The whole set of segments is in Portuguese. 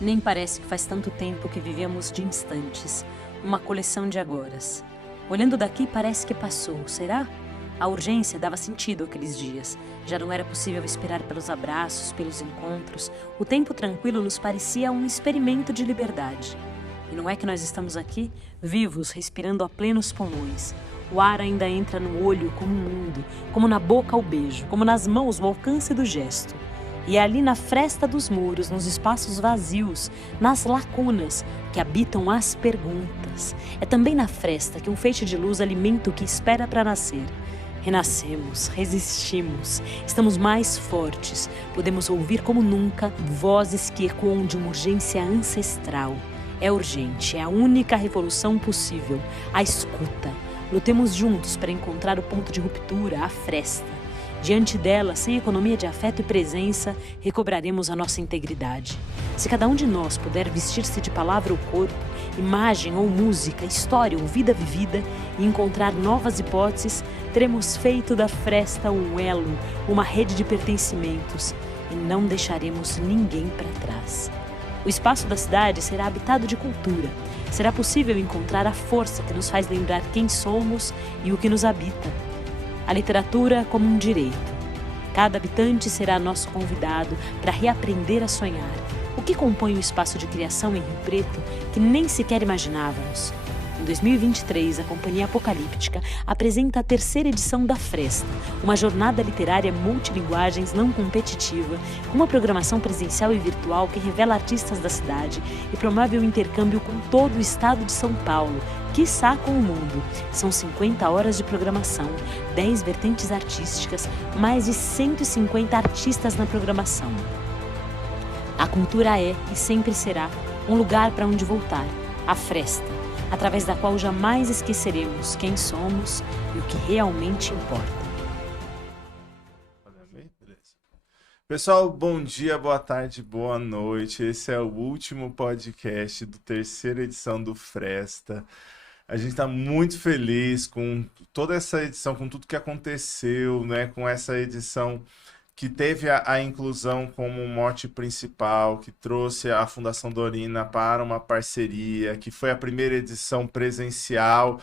Nem parece que faz tanto tempo que vivemos de instantes, uma coleção de agoras. Olhando daqui parece que passou, será? A urgência dava sentido àqueles dias. Já não era possível esperar pelos abraços, pelos encontros. O tempo tranquilo nos parecia um experimento de liberdade. E não é que nós estamos aqui, vivos, respirando a plenos pulmões. O ar ainda entra no olho como um mundo, como na boca o beijo, como nas mãos o alcance do gesto. E é ali na fresta dos muros, nos espaços vazios, nas lacunas, que habitam as perguntas. É também na fresta que um feixe de luz alimenta o que espera para nascer. Renascemos, resistimos, estamos mais fortes, podemos ouvir como nunca vozes que ecoam de uma urgência ancestral. É urgente, é a única revolução possível, a escuta. Lutemos juntos para encontrar o ponto de ruptura, a fresta. Diante dela, sem economia de afeto e presença, recobraremos a nossa integridade. Se cada um de nós puder vestir-se de palavra ou corpo, imagem ou música, história ou vida vivida, e encontrar novas hipóteses, teremos feito da fresta um elo, uma rede de pertencimentos, e não deixaremos ninguém para trás. O espaço da cidade será habitado de cultura. Será possível encontrar a força que nos faz lembrar quem somos e o que nos habita. A literatura como um direito. Cada habitante será nosso convidado para reaprender a sonhar. O que compõe o espaço de criação em Rio Preto que nem sequer imaginávamos? Em 2023, a Companhia Apocalíptica apresenta a 3ª edição da Fresta, uma jornada literária multilinguagens não competitiva, com uma programação presencial e virtual que revela artistas da cidade e promove o intercâmbio com todo o estado de São Paulo, quiçá com o mundo. São 50 horas de programação, 10 vertentes artísticas, mais de 150 artistas na programação. A cultura é e sempre será um lugar para onde voltar, a Fresta, através da qual jamais esqueceremos quem somos e o que realmente importa. Pessoal, bom dia, boa tarde, boa noite. Esse é o último podcast do 3ª edição do Fresta. A gente está muito feliz com toda essa edição, com tudo que aconteceu, né? Com essa edição que teve a inclusão como mote principal, que trouxe a Fundação Dorina para uma parceria, que foi a primeira edição presencial,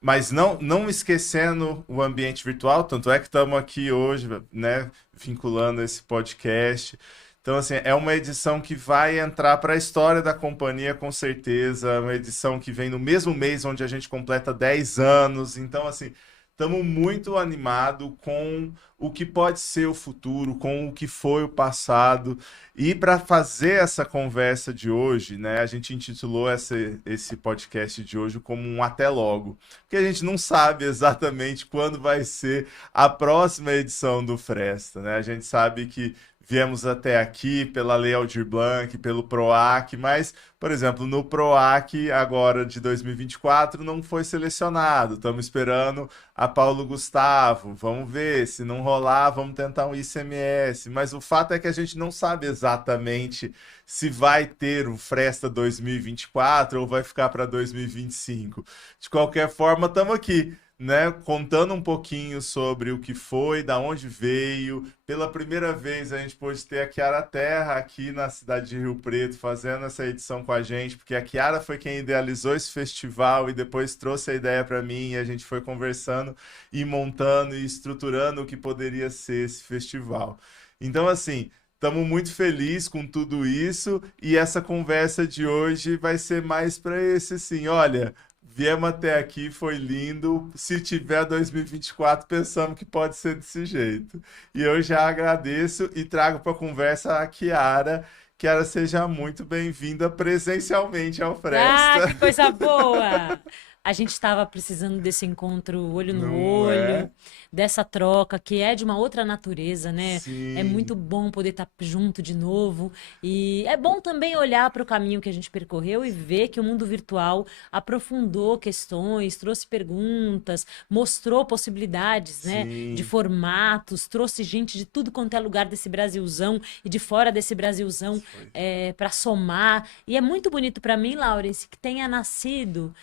mas não esquecendo o ambiente virtual, tanto é que estamos aqui hoje, né, vinculando esse podcast. Então, assim, é uma edição que vai entrar para a história da companhia, com certeza, uma edição que vem no mesmo mês onde a gente completa 10 anos, então, assim, estamos muito animados com o que pode ser o futuro, com o que foi o passado. E para fazer essa conversa de hoje, né, a gente intitulou esse podcast de hoje como um Até Logo, porque a gente não sabe exatamente quando vai ser a próxima edição do Fresta, né? A gente sabe que viemos até aqui pela Lei Aldir Blanc, pelo PROAC, mas, por exemplo, no PROAC agora de 2024 não foi selecionado. Estamos esperando a Paulo Gustavo. Vamos ver, se não rolar, vamos tentar um ICMS. Mas o fato é que a gente não sabe exatamente se vai ter o Fresta 2024 ou vai ficar para 2025. De qualquer forma, estamos aqui, né, contando um pouquinho sobre o que foi, da onde veio. Pela primeira vez a gente pôde ter a Kiara Terra aqui na cidade de Rio Preto fazendo essa edição com a gente, porque a Kiara foi quem idealizou esse festival e depois trouxe a ideia para mim e a gente foi conversando e montando e estruturando o que poderia ser esse festival. Então, assim, estamos muito felizes com tudo isso e essa conversa de hoje vai ser mais para esse, assim, olha, viemos até aqui, foi lindo. Se tiver 2024, pensamos que pode ser desse jeito. E eu já agradeço e trago para a conversa a Kiara. Kiara, seja muito bem-vinda presencialmente ao Fresta. Ah, que coisa boa! A gente estava precisando desse encontro olho no Não olho, é? dessa troca, que é de uma outra natureza, né? É muito Sim, bom poder estar junto de novo. E é bom também olhar para o caminho que a gente percorreu e ver que o mundo virtual aprofundou questões, trouxe perguntas, mostrou possibilidades, né? De sim. formatos, trouxe gente de tudo quanto é lugar desse Brasilzão e de fora desse Brasilzão Foi. para somar. E é muito bonito para mim, Laurence, que tenha nascido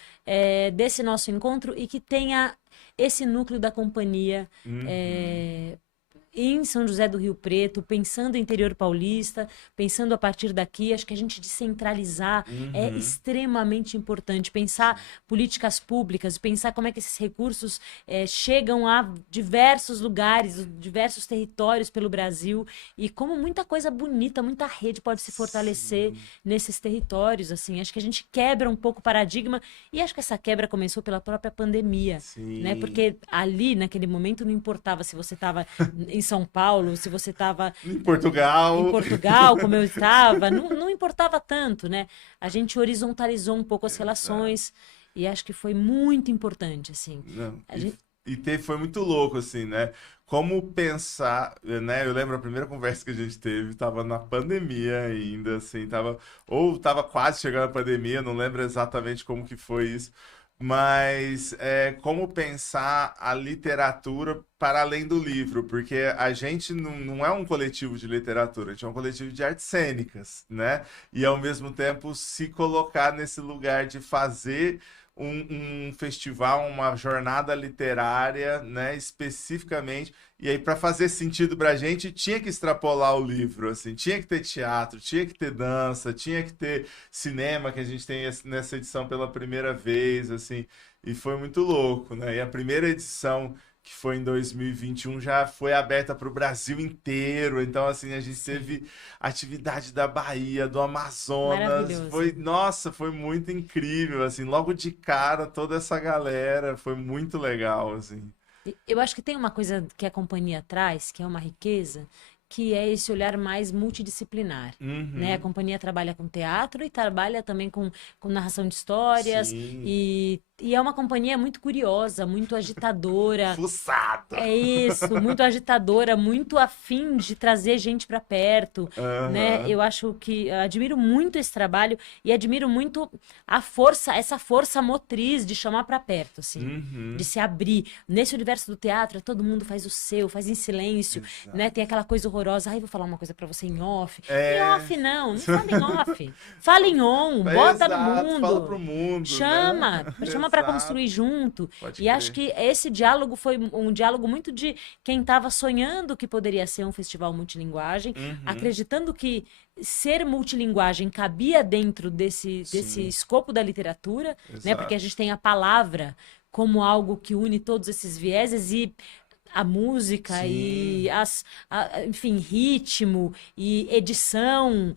desse nosso encontro e que tenha esse núcleo da companhia Uhum. é, em São José do Rio Preto, pensando em interior paulista, pensando a partir daqui. Acho que a gente descentralizar é extremamente importante. Pensar políticas públicas, pensar como é que esses recursos chegam a diversos lugares, diversos territórios pelo Brasil, e como muita coisa bonita, muita rede pode se fortalecer nesses territórios. Assim, acho que a gente quebra um pouco o paradigma, e acho que essa quebra começou pela própria pandemia, né? Porque ali, naquele momento, não importava se você estava em São Paulo, se você estava Em Portugal, como eu estava, não importava tanto, né? A gente horizontalizou um pouco as relações, e acho que foi muito importante, assim. Não, A gente... foi muito louco, assim, né? Como pensar, né? Eu lembro a primeira conversa que a gente teve, tava na pandemia ainda, assim, tava quase chegando a pandemia, não lembro exatamente como que foi isso, mas como pensar a literatura para além do livro, porque a gente não é um coletivo de literatura, a gente é um coletivo de artes cênicas, né? E ao mesmo tempo se colocar nesse lugar de fazer um festival, uma jornada literária, né, especificamente. E aí, para fazer sentido para a gente, tinha que extrapolar o livro, assim, tinha que ter teatro, tinha que ter dança, tinha que ter cinema, que a gente tem nessa edição pela primeira vez, assim, e foi muito louco, né? E a primeira edição, que foi em 2021, já foi aberta para o Brasil inteiro. Então, assim, a gente teve atividade da Bahia, do Amazonas. Maravilhoso. Foi muito incrível, assim, logo de cara, toda essa galera, foi muito legal, assim. Eu acho que tem uma coisa que a companhia traz, que é uma riqueza, que é esse olhar mais multidisciplinar, né? A companhia trabalha com teatro e trabalha também com narração de histórias, e é uma companhia muito curiosa, muito agitadora. Fuçado! É isso, muito agitadora, muito afim de trazer gente para perto, né? Eu acho que eu admiro muito esse trabalho, e admiro muito essa força motriz de chamar para perto, assim, de se abrir. Nesse universo do teatro, todo mundo faz o seu, faz em silêncio, né? Tem aquela coisa horrorosa. Ai, vou falar uma coisa para você em off. Em off não fala em off. Fala em on, bota no mundo. Fala pro mundo, chama, né? chama para construir junto. Pode E crer. acho que esse diálogo foi um diálogo muito de quem estava sonhando que poderia ser um festival multilinguagem, acreditando que ser multilinguagem cabia dentro desse escopo da literatura, né? Porque a gente tem a palavra como algo que une todos esses vieses, e a música e enfim, ritmo e edição.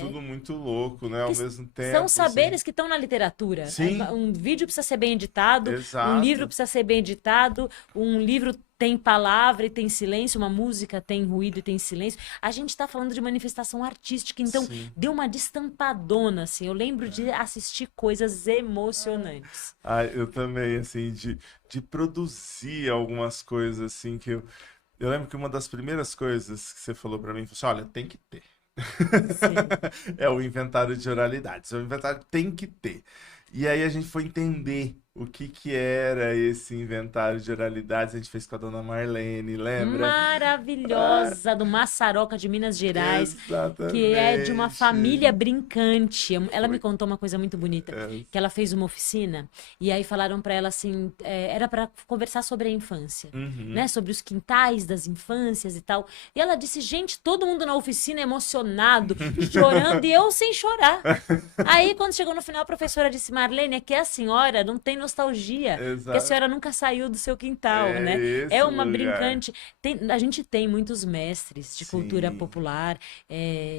Tudo muito louco, né? Ao mesmo tempo. São saberes que estão na literatura. Sim. Um vídeo precisa ser bem editado, Exato. um livro precisa ser bem editado, um livro tem palavra e tem silêncio, uma música tem ruído e tem silêncio. A gente está falando de manifestação artística, então deu uma destampadona, assim. Eu lembro de assistir coisas emocionantes. Eu também, assim, de produzir algumas coisas, assim, que eu lembro que uma das primeiras coisas que você falou para mim, foi assim, olha, tem que ter. É o inventário de oralidades. O inventário tem que ter. E aí a gente foi entender o que era esse inventário de oralidades. A gente fez com a dona Marlene, lembra? Maravilhosa, do Maçaroca de Minas Gerais. Exatamente. Que é de uma família brincante. Ela me contou uma coisa muito bonita, que ela fez uma oficina, e aí falaram para ela assim, era para conversar sobre a infância, né? Sobre os quintais das infâncias e tal. E ela disse, gente, todo mundo na oficina emocionado, chorando, e eu sem chorar. Aí, quando chegou no final, a professora disse, Marlene, é que a senhora não tem nostalgia, porque a senhora nunca saiu do seu quintal, né? É uma brincante. A gente tem muitos mestres de cultura popular,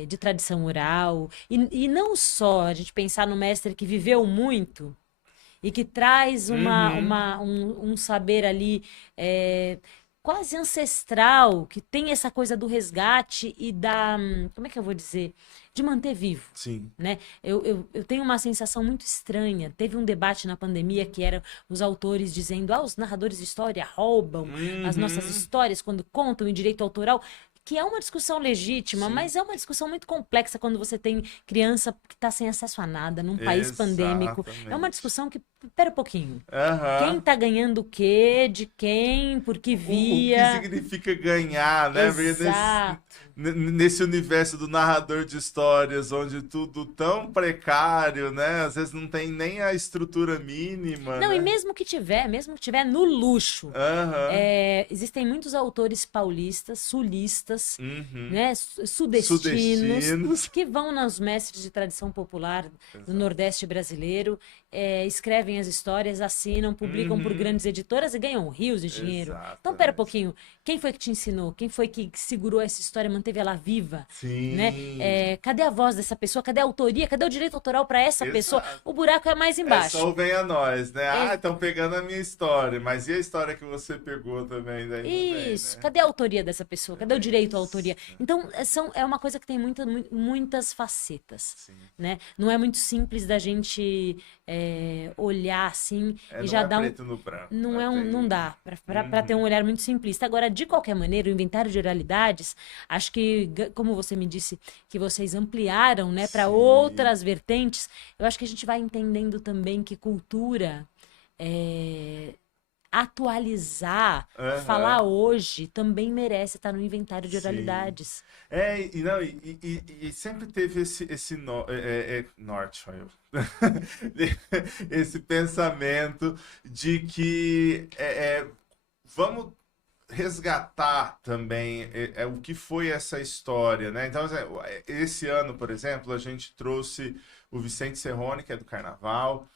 de tradição oral, e não só a gente pensar no mestre que viveu muito e que traz um saber ali quase ancestral, que tem essa coisa do resgate e como é que eu vou dizer? De manter vivo. Sim. Né? Eu tenho uma sensação muito estranha. Teve um debate na pandemia que era os autores dizendo, os narradores de história roubam as nossas histórias quando contam em direito autoral. que é uma discussão legítima, Sim. mas é uma discussão muito complexa quando você tem criança que está sem acesso a nada, num país pandêmico. É uma Exatamente. discussão que, pera um pouquinho, quem Aham. está ganhando o quê, de quem, por que O que via. significa ganhar, né? Porque Exato. nesse universo do narrador de histórias, onde tudo tão precário, né? Às vezes não tem nem a estrutura mínima, Não, e né? mesmo que tiver no luxo, Aham. existem muitos autores paulistas, sulistas, Uhum. né, sudestinos, Sudestinos. que vão nos mestres de tradição popular do Exato. Nordeste brasileiro, escrevem as histórias, assinam, publicam por Uhum. grandes editoras e ganham rios de dinheiro. Então, pera um Exatamente. pouquinho, quem foi que te ensinou? Quem foi que segurou essa história, manteve ela viva? Né? Sim. Cadê a voz dessa pessoa? Cadê a autoria? Cadê o direito autoral para essa pessoa? Exato. O buraco é mais É só embaixo. o vem a nós, né? Ah, É, estão pegando a minha história, mas e a história que você pegou também? Daí não vem, Isso, né? cadê a autoria dessa pessoa? É Cadê o bem direito à isso. autoria? Então, é uma coisa que tem muitas facetas, Sim. né? Não é muito simples da gente olhar assim É, e não já é dar preto no branco, não né? é um, não Tem. dá para ter um Uhum. olhar muito simplista. Agora, de qualquer maneira, o inventário de oralidades, acho que, como você me disse, que vocês ampliaram, né, para Sim. outras vertentes, eu acho que a gente vai entendendo também que cultura é, atualizar, falar Aham. hoje, também merece estar no inventário de Sim. oralidades. Não, e sempre teve norte, olha eu. Esse pensamento de que vamos resgatar também o que foi essa história, né? Então, esse ano, por exemplo, a gente trouxe o Vicente Serrone, que é do Carnaval,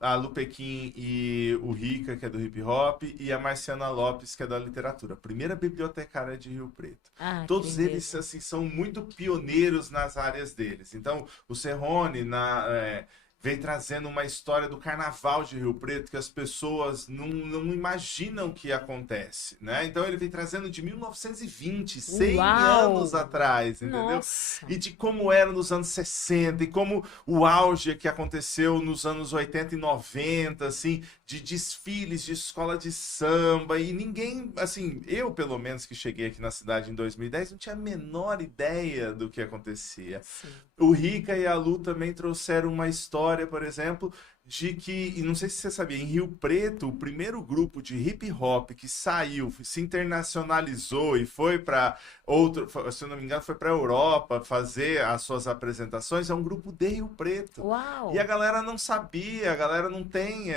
a Lu Pequim e o Rica, que é do hip hop, e a Marciana Lopes, que é da literatura. Primeira bibliotecária de Rio Preto. Ah, que Todos eles lindeza. assim são muito pioneiros nas áreas deles. Então, o Serrone vem trazendo uma história do carnaval de Rio Preto que as pessoas não imaginam que acontece, né? Então ele vem trazendo de 1920, 100 anos Uau! atrás, entendeu? Nossa! E de como era nos anos 60 e como o auge que aconteceu nos anos 80 e 90, assim, de desfiles de escola de samba e ninguém, assim, eu pelo menos que cheguei aqui na cidade em 2010, não tinha a menor ideia do que acontecia. Sim. O Rica e a Lu também trouxeram uma história, por exemplo, de que, e não sei se você sabia, em Rio Preto, o primeiro grupo de hip hop que saiu, se internacionalizou e foi para outro, se eu não me engano, foi para a Europa fazer as suas apresentações, é um grupo de Rio Preto. E a Uau! galera não sabia, a galera não tem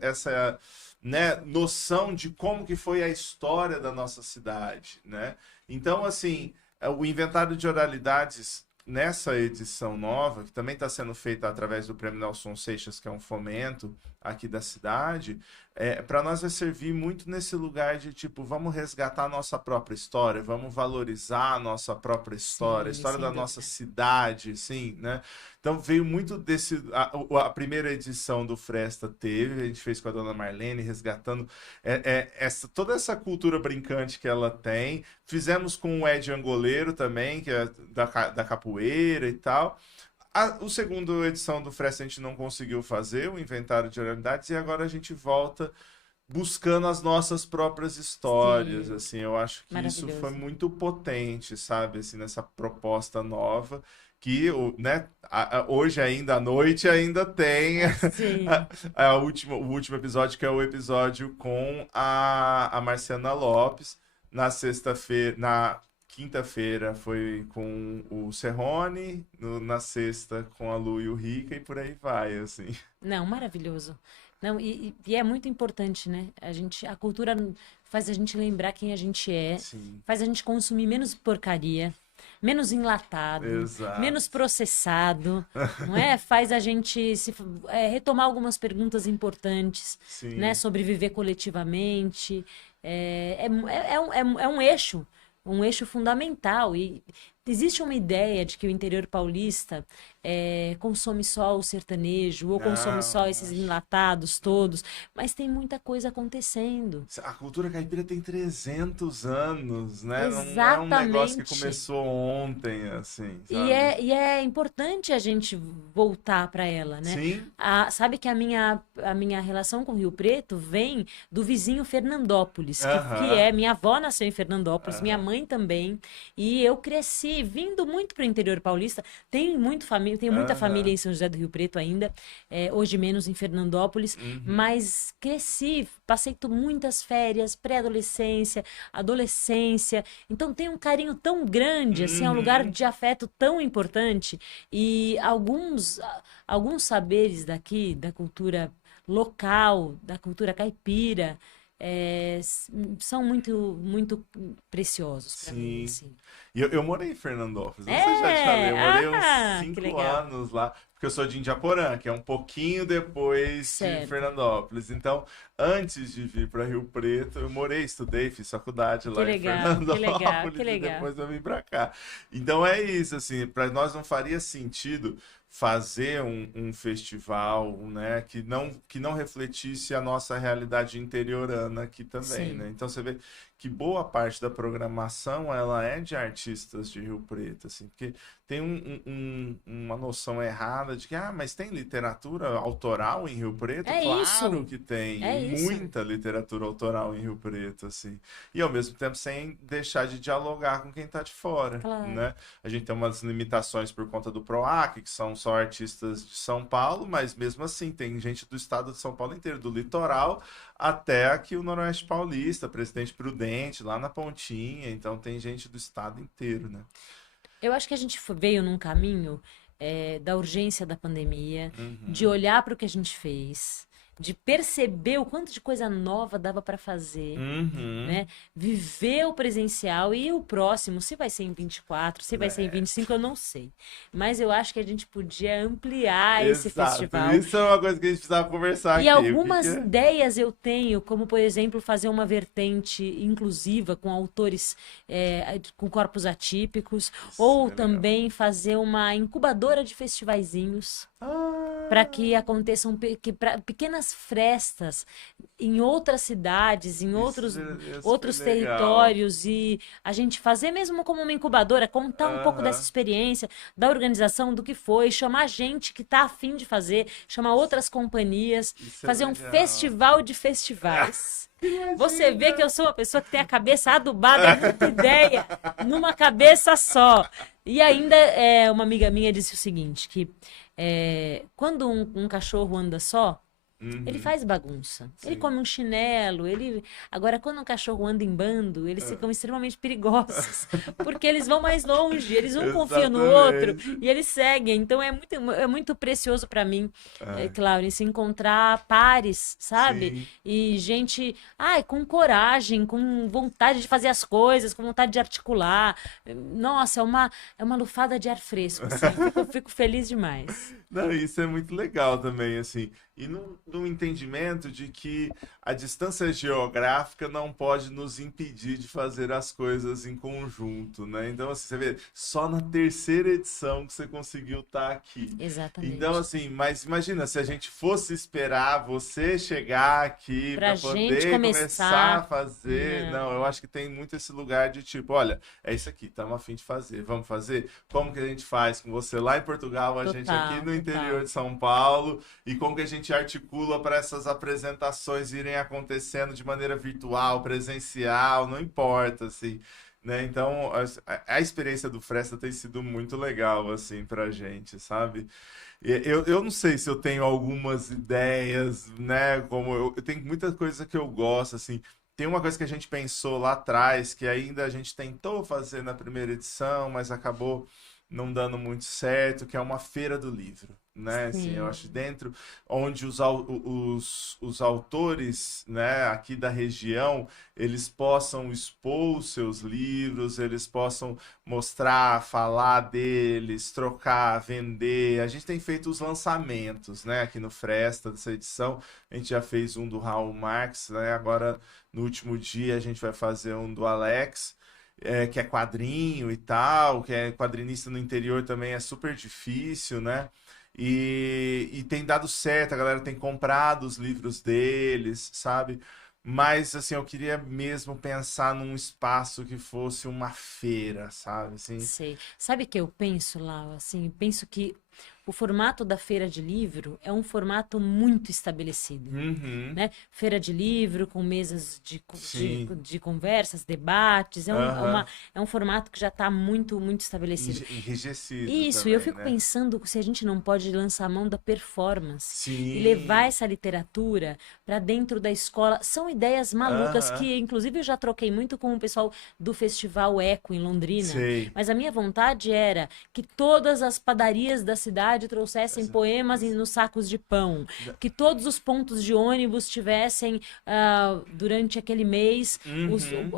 essa, né, noção de como que foi a história da nossa cidade, né? Então, assim, o inventário de oralidades nessa edição nova, que também está sendo feita através do Prêmio Nelson Seixas, que é um fomento aqui da cidade, para nós vai servir muito nesse lugar de tipo, vamos resgatar a nossa própria história, vamos valorizar a nossa própria história, a Sim, história sem da nossa dúvida. cidade, sim, né? Então veio muito desse. A primeira edição do Fresta teve, a gente fez com a dona Marlene, resgatando toda essa cultura brincante que ela tem. Fizemos com o Ed Angoleiro também, que é da capoeira e tal. O segundo edição do Fresta a gente não conseguiu fazer, o inventário de oralidades, e agora a gente volta buscando as nossas próprias histórias, Sim, assim, eu acho que isso foi maravilhoso. muito potente, sabe, assim, nessa proposta nova, que, né, hoje ainda à noite ainda tem Sim. o último episódio, que é o episódio com a Marciana Lopes, na sexta-feira, na quinta-feira foi com o Serrone, na sexta com a Lu e o Rica, e por aí vai, assim. Não, maravilhoso. Não, e é muito importante, né? A cultura faz a gente lembrar quem a gente é, Sim, faz a gente consumir menos porcaria, menos enlatado, exato. menos processado, não é? Faz a gente retomar algumas perguntas importantes, né? Sim. Sobre viver coletivamente. É um eixo fundamental. existe uma ideia de que o interior paulista consome só o sertanejo, ou consome Não, só esses enlatados todos, mas tem muita coisa acontecendo. a cultura caipira tem 300 anos, né? Não é um negócio que Exatamente. começou ontem, assim, E sabe? é, e é importante a gente voltar para ela, né? Sim. Sabe que a minha relação com Rio Preto vem do vizinho Fernandópolis, que Aham. é, minha avó nasceu em Fernandópolis, minha Aham. mãe também, e eu cresci vindo muito para o interior paulista. Tenho muita família Aham. em São José do Rio Preto ainda, hoje menos em Fernandópolis, Uhum. mas cresci, passei muitas férias, pré-adolescência, adolescência. Então tem um carinho tão grande, assim, é um lugar Uhum. de afeto tão importante. E alguns saberes daqui, da cultura local, da cultura caipira, são muito, muito preciosos para mim, Sim. assim. E eu morei em Fernandópolis, não sei se já te falei, eu morei uns Que 5 legal. anos lá, porque eu sou de Indiaporã, que é um pouquinho depois de Certo. Fernandópolis. Então, antes de vir para Rio Preto, eu morei, estudei, fiz faculdade Que lá em legal, que legal, que Fernandópolis e legal. depois eu vim para cá. Então é isso, assim, para nós não faria sentido fazer um festival, né, que não refletisse a nossa realidade interiorana aqui também, né? Sim. Então você vê que boa parte da programação ela é de artistas de Rio Preto, assim, porque tem uma noção errada de que, mas tem literatura autoral em Rio Preto? É Claro isso, que tem, e é isso. muita literatura autoral em Rio Preto, assim, e ao mesmo tempo sem deixar de dialogar com quem está de fora, Claro. né? A gente tem umas limitações por conta do PROAC, que são só artistas de São Paulo, mas mesmo assim tem gente do estado de São Paulo inteiro, do litoral até aqui o Noroeste Paulista, Presidente Prudente, lá na Pontinha. Então tem gente do estado inteiro, né? Eu acho que a gente veio num caminho da urgência da pandemia, de Uhum. olhar para o que a gente fez, de perceber o quanto de coisa nova dava para fazer, Uhum. né? Viver o presencial e o próximo, se vai ser em 24, se vai ser em É, 25, eu não sei. Mas eu acho que a gente podia ampliar esse exato. festival. Isso é uma coisa que a gente precisava conversar E aqui. O que que algumas é? ideias eu tenho, como por exemplo, fazer uma vertente inclusiva com autores com corpos atípicos, Isso ou seria legal. também fazer uma incubadora de festivaizinhos para que Ah, aconteçam pequenas frestas em outras cidades, em isso outros, seria super outros legal. territórios, e a gente fazer mesmo como uma incubadora, contar um pouco dessa Aham. experiência, da organização, do que foi, chamar gente que está afim de fazer, chamar outras companhias, Isso é fazer um legal. festival de festivais. Você vê que Imagina! eu sou uma pessoa que tem a cabeça adubada, é muita ideia numa cabeça só. E ainda uma amiga minha disse o seguinte, que quando um cachorro anda só, ele Uhum. faz bagunça. Ele Sim. come um chinelo, ele. Agora, quando um cachorro anda em bando, eles ficam extremamente perigosos, porque eles vão mais longe, eles um confiam no outro Exatamente. e eles seguem. Então é muito precioso para mim, Ai, Claudio, encontrar pares, sabe? sim. E gente, com coragem, com vontade de fazer as coisas, com vontade de articular. Nossa, é uma lufada de ar fresco, assim. Fico feliz demais. Não, isso é muito legal também, assim. E no entendimento de que a distância geográfica não pode nos impedir de fazer as coisas em conjunto, né? Então, assim, você vê, só na terceira edição que você conseguiu estar aqui. Então, Exatamente. assim, mas imagina se a gente fosse esperar você chegar aqui Pra para gente poder começar a começar. fazer. Não, eu Não, acho que tem muito esse lugar de tipo, olha, é isso aqui, estamos a fim de fazer, vamos fazer? Como que a gente faz com você lá em Portugal, a gente aqui total, no interior total. de São Paulo, e como que a gente articula para essas apresentações irem acontecendo de maneira virtual, presencial, não importa, assim. Né? Então, a experiência do Fresta tem sido muito legal, assim, pra gente, sabe? Eu não sei se eu tenho algumas ideias, né? Como eu tenho muita coisa que eu gosto, assim. Tem uma coisa que a gente pensou lá atrás, que ainda a gente tentou fazer na primeira edição, mas acabou não dando muito certo, que é uma feira do livro, né? Assim, eu acho Sim. dentro onde os autores, né, aqui da região, eles possam expor os seus livros, eles possam mostrar, falar deles, trocar, vender. A gente tem feito os lançamentos, né, aqui no Fresta dessa edição. A gente já fez um do Raul Marx, né? Agora no último dia a gente vai fazer um do Alex. que é quadrinho e tal, que é quadrinista no interior também é super difícil, né? E tem dado certo, a galera tem comprado os livros deles, sabe? Mas, assim, eu queria mesmo pensar num espaço que fosse uma feira, sabe? Assim, Sei. Sabe o que eu penso lá? Assim, penso que o formato da feira de livro é um formato muito estabelecido. uhum, Né? Feira de livro, com mesas sim, de conversas, debates, aham, é um formato que já está muito, muito estabelecido. enrijecido Isso, e eu também, fico né? pensando se a gente não pode lançar a mão da performance e levar Sim, essa literatura para dentro da escola. São ideias malucas aham, que, inclusive, eu já troquei muito com o pessoal do Festival Eco em Londrina, sei. mas a minha vontade era que todas as padarias da cidade trouxessem poemas nos sacos de pão, que todos os pontos de ônibus tivessem, durante aquele mês, Uhum,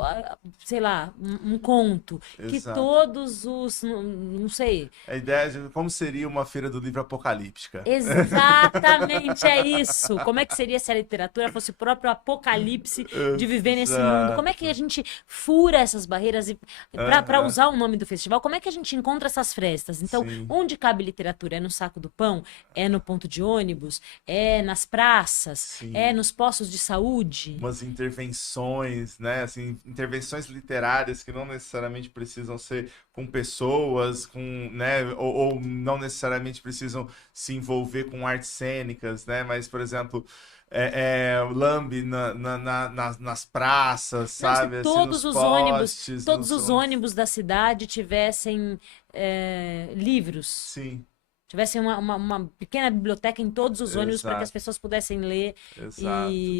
sei lá, um conto, que exato. todos os, não sei. A ideia de como seria uma feira do livro apocalíptica. Exatamente, é isso. Como é que seria se a literatura fosse o próprio apocalipse de viver nesse mundo? Como é que a Exato. gente fura essas barreiras e para Aham, usar o nome do festival, como é que a gente encontra essas frestas? Então, sim, onde cabe literatura? É no saco do pão? É no ponto de ônibus? É nas praças? É sim. nos postos de saúde? Umas intervenções, né? Assim, intervenções literárias que não necessariamente precisam ser com pessoas, com, né? Ou não necessariamente precisam se envolver com artes cênicas, né? Mas, por exemplo, o Lambe nas praças, Não, se sabe? Assim, nos postes, todos nos os ônibus da cidade tivessem livros. Sim, Tivesse uma pequena biblioteca em todos os ônibus para que as exato, pessoas pudessem ler exato.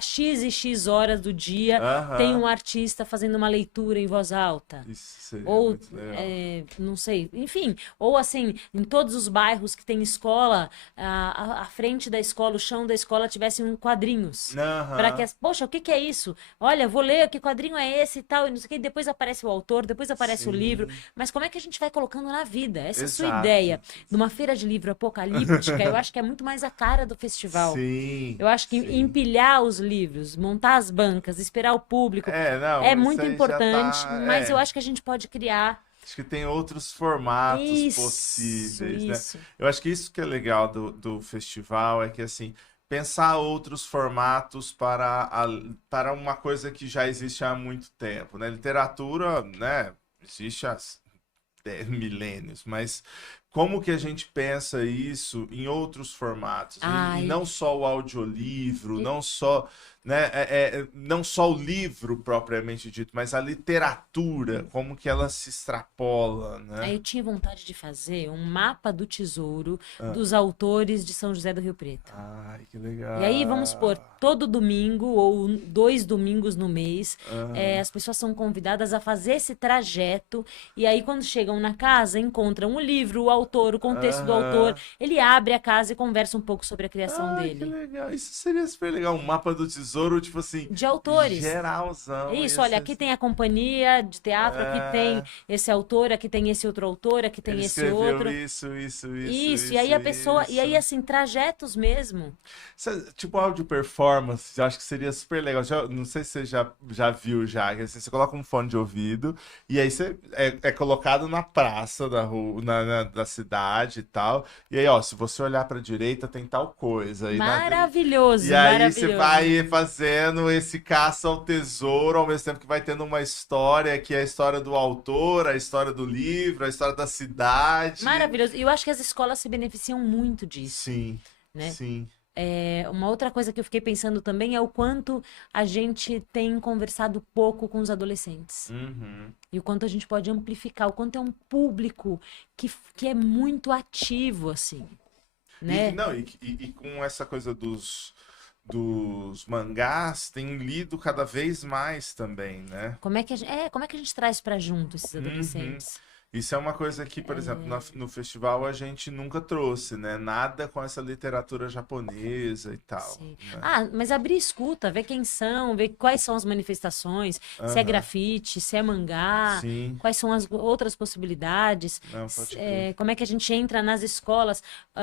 X e X horas do dia tem Aham, um artista fazendo uma leitura em voz alta. isso seria Ou, muito legal. não sei, enfim, ou assim, em todos os bairros que tem escola, a frente da escola, o chão da escola tivessem quadrinhos. Para que Aham, poxa, o que que é isso? Olha, vou ler, que quadrinho é esse e tal, e não sei o que, depois aparece o autor, depois aparece o livro, sim, mas como é que a gente vai colocando na vida? Essa é a sua exato. ideia numa feira de livro apocalíptica, eu acho que é muito mais a cara do festival. Sim, Eu acho que sim. empilhar os livros, montar as bancas, esperar o público, é Não, isso muito aí já importante, tá. mas eu acho que a gente pode criar. Acho que tem outros formatos Isso, possíveis, né? isso. Eu acho que isso que é legal do festival é que, assim, pensar outros formatos para uma coisa que já existe há muito tempo, né? Literatura, né? Existe há milênios, mas como que a gente pensa isso em outros formatos? E Ai, não só o audiolivro, não só, né, não só o livro propriamente dito, mas a literatura, como que ela se extrapola, aí né? eu tinha vontade de fazer um mapa do tesouro Ah, dos autores de São José do Rio Preto. ai, que E aí, vamos supor, legal. todo domingo ou 2 domingos no mês, Aham. as pessoas são convidadas a fazer esse trajeto. E aí, quando chegam na casa, encontram o livro, o autor, o contexto do autor. Aham. Ele abre a casa e conversa um pouco sobre a criação Ai, que dele. legal. Isso seria super legal. Um mapa do tesouro, tipo assim, De autores. É geralzão. isso, Ia olha, ser... aqui tem a companhia de teatro, aqui tem É, esse autor, aqui tem esse outro autor, aqui ele tem esse escreveu outro. isso, Isso, e aí a pessoa, e aí isso. assim, trajetos mesmo. Tipo áudio performance, eu acho que seria super legal. Não sei se você já viu já, que assim, você coloca um fone de ouvido e aí você é colocado na praça da rua, da cidade e tal. E aí, ó, se você olhar para direita tem tal coisa. E Maravilhoso, aí você maravilhoso. vai fazendo esse caça ao tesouro, ao mesmo tempo que vai tendo uma história, que é a história do autor, a história do livro, a história da cidade. Maravilhoso. E eu acho que as escolas se beneficiam muito disso, Sim, né? sim. Uma outra coisa que eu fiquei pensando também é o quanto a gente tem conversado pouco com os adolescentes. Uhum. E o quanto a gente pode amplificar, o quanto é um público que é muito ativo, assim, E, né? não, e com essa coisa dos mangás, tem lido cada vez mais também, né? Como é que a gente traz para junto esses Uhum. adolescentes? Isso é uma coisa que, por exemplo, no festival a gente nunca trouxe, né? Nada com essa literatura japonesa e tal, Sim. né? Ah, mas abrir escuta, ver quem são, ver quais são as manifestações, se é Aham, grafite, se é mangá, sim, quais são as outras possibilidades, não, pode crer. como é que a gente entra nas escolas.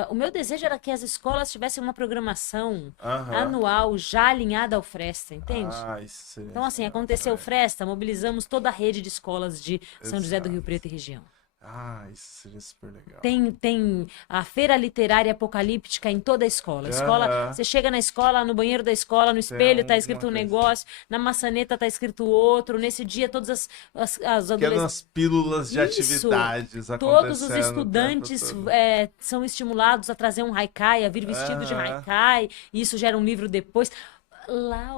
O meu desejo era que as escolas tivessem uma programação Aham. anual já alinhada ao Fresta, entende? Ah, isso seria Então, assim, legal aconteceu o também. Fresta, mobilizamos toda a rede de escolas de São José do Rio Exato. Preto e região. Ah, isso seria super legal. Tem a feira literária apocalíptica em toda a escola. Escola, Aham. você chega na escola, no banheiro da escola, no Tem espelho tá alguma escrito um coisa. negócio, na maçaneta tá escrito outro. Nesse dia, todas as adolescentes. Pequenas pílulas de Isso! atividades Todos os acontecendo o tempo estudantes todo. são estimulados a trazer um haikai, a vir vestido de Aham. haikai, e isso gera um livro depois. Lá,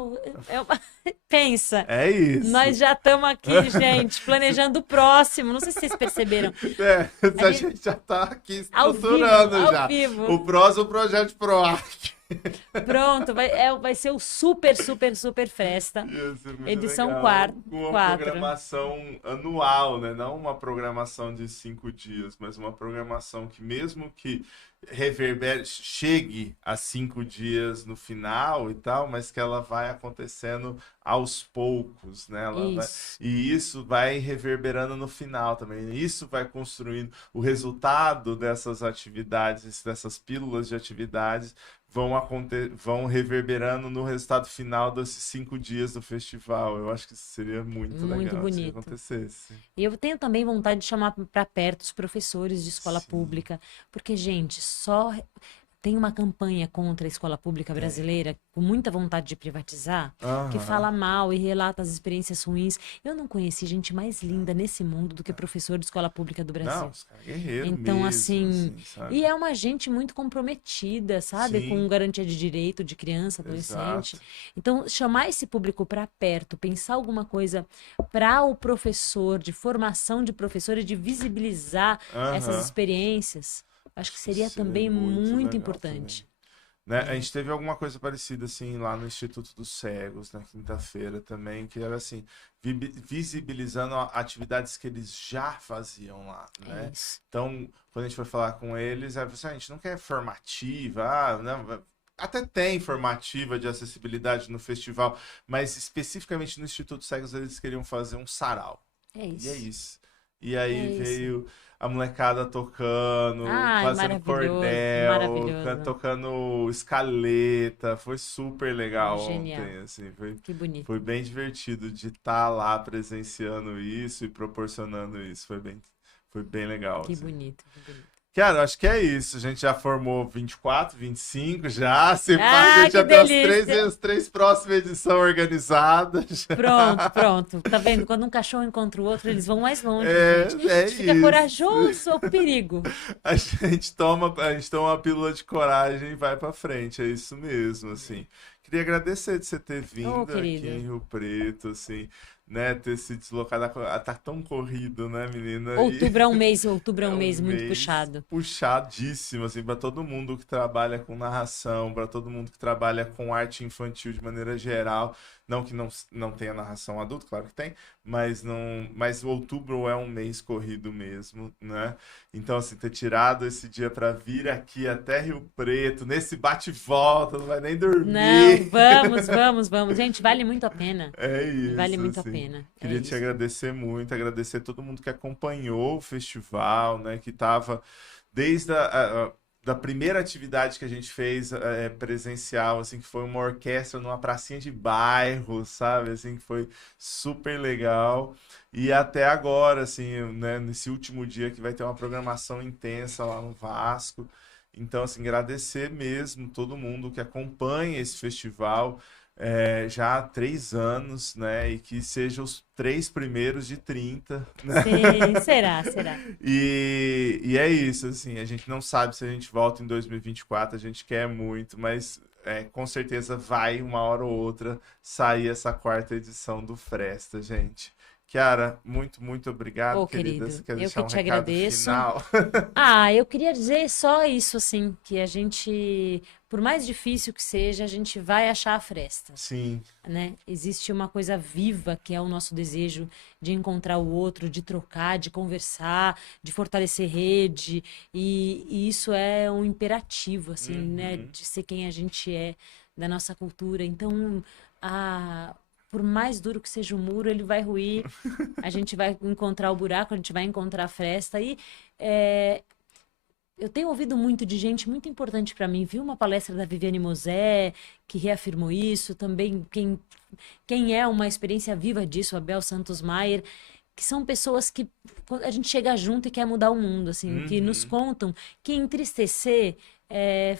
pensa, É isso. nós já estamos aqui, gente, planejando o próximo. Não sei se vocês perceberam. É, A a gente- gente já tá aqui Ao vivo, estruturando ao já. vivo. O próximo projeto PROAC. Pronto, vai ser o super, super, super festa. Ia ser muito Edição legal. 4. Com uma programação anual, né? Não uma programação de 5 dias, mas uma programação que mesmo que reverbere, chegue a 5 dias no final e tal, mas que ela vai acontecendo aos poucos, né? Isso. E isso vai reverberando no final também. Isso vai construindo o resultado dessas atividades, dessas pílulas de atividades vão reverberando no resultado final desses 5 dias do festival. Eu acho que isso seria muito Muito legal se bonito. acontecesse. E eu tenho também vontade de chamar para perto os professores de escola Sim. pública, porque, gente, só tem uma campanha contra a escola pública brasileira, com muita vontade de privatizar, que Aham. fala mal e relata as experiências ruins. Eu não conheci gente mais linda nesse mundo do que professor de escola pública do Brasil. Não, os caras guerreiros Então, mesmo, assim, sabe? e é uma gente muito comprometida, sabe? Sim. Com garantia de direito de criança, adolescente. Exato. Então, chamar esse público para perto, pensar alguma coisa para o professor, de formação de professor e de visibilizar essas Aham. experiências, acho que seria Seria também muito muito legal importante. também. Né? A gente teve alguma coisa parecida assim lá no Instituto dos Cegos, na quinta-feira também, que era assim, visibilizando atividades que eles já faziam lá, né? É isso. Então, quando a gente foi falar com eles, assim, a gente não quer formativa, não, até tem formativa de acessibilidade no festival, mas especificamente no Instituto Cegos eles queriam fazer um sarau. É E é isso. isso. E aí É isso. veio a molecada tocando, Ai, fazendo maravilhoso, cordel, maravilhoso. tocando escaleta. Foi super legal Genial. ontem, assim. Que bonito. Foi bem divertido de estar lá presenciando isso e proporcionando isso. Foi bem legal, Que assim. bonito, que bonito. Cara, acho que é isso. A gente já formou 24, 25 já. Se pá, Ah, a gente já que tem delícia. as três próximas edições organizadas. Pronto, pronto. Tá vendo? Quando um cachorro encontra o outro, eles vão mais longe, gente. É A gente fica isso. corajoso ou perigo? A gente toma uma pílula de coragem e vai pra frente, é isso mesmo, assim. Queria agradecer de você ter vindo aqui querido. em Rio Preto, assim, né, ter se deslocado, tá tão corrido, né, menina? Outubro é um mês muito puxado. Puxadíssimo, assim, para todo mundo que trabalha com narração, para todo mundo que trabalha com arte infantil de maneira geral. Não que não tenha narração adulta, claro que tem, mas outubro é um mês corrido mesmo, né? Então, assim, ter tirado esse dia para vir aqui até Rio Preto, nesse bate-volta, não vai nem dormir. Não, vamos. Gente, vale muito a pena. É isso, Vale muito assim. a pena. Queria te agradecer muito, agradecer todo mundo que acompanhou o festival, né? Que estava desde da primeira atividade que a gente fez presencial, assim, que foi uma orquestra numa pracinha de bairro, sabe? Assim, que foi super legal. E até agora, assim, né? Nesse último dia que vai ter uma programação intensa lá no Vasco. Então, assim, agradecer mesmo todo mundo que acompanha esse festival já há 3 anos, né? E que sejam os 3 primeiros de 30, né? Sim, será. E é isso, assim, a gente não sabe se a gente volta em 2024, a gente quer muito, mas com certeza vai, uma hora ou outra, sair essa 4ª edição do Fresta, gente. Chiara, muito, muito obrigado, Ô, querida. querido, Você quer eu deixar que um te recado agradeço. final? Eu queria dizer só isso, assim, que a gente, por mais difícil que seja, a gente vai achar a fresta, Sim. né? Existe uma coisa viva que é o nosso desejo de encontrar o outro, de trocar, de conversar, de fortalecer rede, e isso é um imperativo, assim, né? Uhum. De ser quem a gente é, da nossa cultura. Então, a... por mais duro que seja o muro, ele vai ruir, a gente vai encontrar o buraco, a gente vai encontrar a fresta, e é, eu tenho ouvido muito de gente muito importante para mim. Vi uma palestra da Viviane Mosé, que reafirmou isso. Também quem é uma experiência viva disso, a Bel Santos Maier, que são pessoas que a gente chega junto e quer mudar o mundo, assim, que nos Uhum. contam que entristecer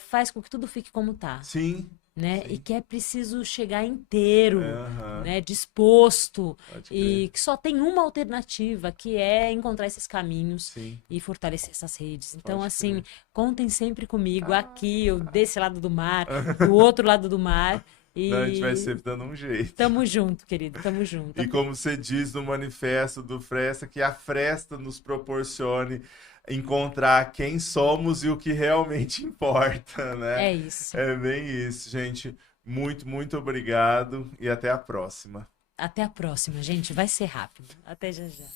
faz com que tudo fique como tá, Sim, né? E sim. que é preciso chegar inteiro, Aham, né? Disposto, pode crer. e que só tem uma alternativa, que é encontrar esses caminhos Sim, e fortalecer essas redes. Então, pode assim, crer. contem sempre comigo, Ah. aqui, eu desse lado do mar, do outro lado do mar, Não, a gente vai e sempre dando um jeito. tamo junto, querido, tamo junto. E como você diz no manifesto do Fresta, que a Fresta nos proporcione encontrar quem somos e o que realmente importa, né? É isso. É bem isso, gente. Muito, muito obrigado e até a próxima. Até a próxima, gente. Vai ser rápido. Até já já.